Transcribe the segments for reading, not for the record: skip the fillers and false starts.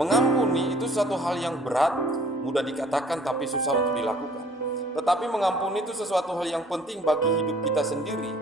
Mengampuni itu suatu hal yang berat, mudah dikatakan tapi susah untuk dilakukan. Tetapi mengampuni itu sesuatu hal yang penting bagi hidup kita sendiri,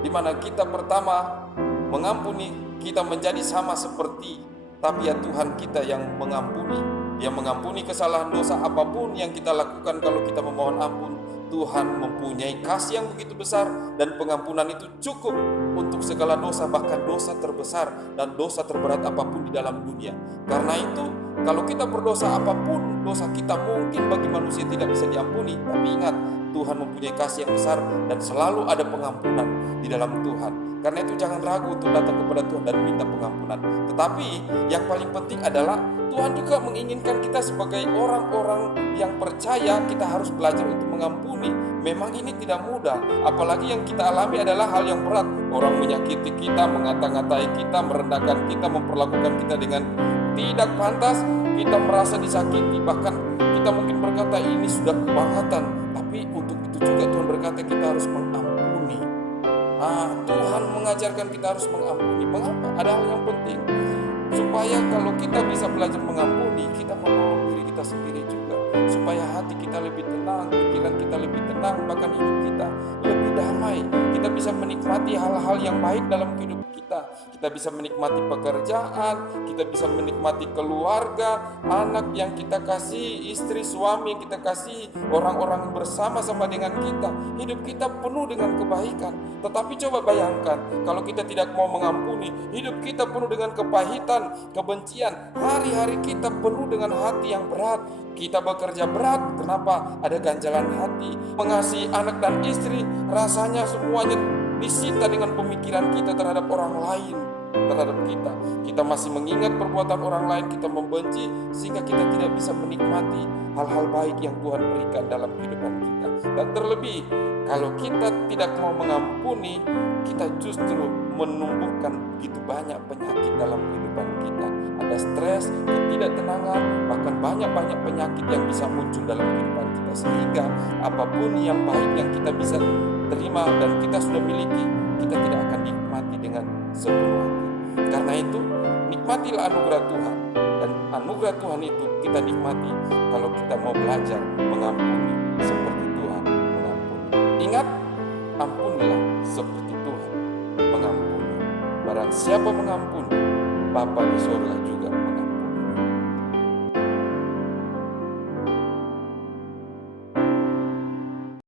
di mana kita pertama mengampuni, kita menjadi sama seperti tabiat Tuhan kita yang mengampuni. Dia mengampuni kesalahan dosa apapun yang kita lakukan. Kalau kita memohon ampun, Tuhan mempunyai kasih yang begitu besar, dan pengampunan itu cukup untuk segala dosa, bahkan dosa terbesar dan dosa terberat apapun di dalam dunia. Karena itu, kalau kita berdosa apapun, dosa kita mungkin bagi manusia tidak bisa diampuni, tapi ingat, Tuhan mempunyai kasih yang besar dan selalu ada pengampunan di dalam Tuhan. Karena itu jangan ragu untuk datang kepada Tuhan dan minta pengampunan. Tetapi yang paling penting adalah Tuhan juga menginginkan kita sebagai orang-orang yang percaya, kita harus belajar untuk mengampuni. Memang ini tidak mudah, apalagi yang kita alami adalah hal yang berat. Orang menyakiti kita, mengata-ngatai kita, merendahkan kita, memperlakukan kita dengan tidak pantas, kita merasa disakiti, bahkan kita mungkin berkata ini sudah kebangetan. Tapi untuk itu juga Tuhan berkata kita harus mengampuni. Tuhan mengajarkan kita harus mengampuni. Mengapa? Ada hal yang penting, supaya kalau kita bisa belajar mengampuni, kita menolong diri kita sendiri juga, supaya hati kita lebih tenang, pikiran kita lebih tenang, bahkan hidup kita lebih damai. Kita bisa menikmati hal-hal yang baik dalam hidup kita. Kita bisa menikmati pekerjaan, kita bisa menikmati keluarga, anak yang kita kasih, istri, suami yang kita kasih, orang-orang bersama-sama dengan kita. Hidup kita penuh dengan kebaikan. Tetapi coba bayangkan, kalau kita tidak mau mengampuni, hidup kita penuh dengan kepahitan, kebencian. Hari-hari kita penuh dengan hati yang berat. Kita bekerja berat, kenapa? Ada ganjalan hati. Mengasihi anak dan istri, rasanya semuanya disita dengan pemikiran kita terhadap orang lain, terhadap kita. Kita masih mengingat perbuatan orang lain, kita membenci, sehingga kita tidak bisa menikmati hal-hal baik yang Tuhan berikan dalam kehidupan kita. Dan terlebih, kalau kita tidak mau mengampuni, kita justru menumbuhkan begitu banyak penyakit dalam kehidupan kita. Ada stres, ketidaktenangan, bahkan banyak-banyak penyakit yang bisa muncul dalam kehidupan kita. Sehingga apapun yang baik yang kita bisa terima dan kita sudah miliki, kita tidak akan nikmati dengan sepenuh hati. Karena itu, nikmatilah anugerah Tuhan. Dan anugerah Tuhan itu kita nikmati kalau kita mau belajar mengampuni seperti Tuhan mengampuni. Ingat, ampunilah seperti Tuhan mengampuni. Barang siapa mengampuni, Bapa di surga juga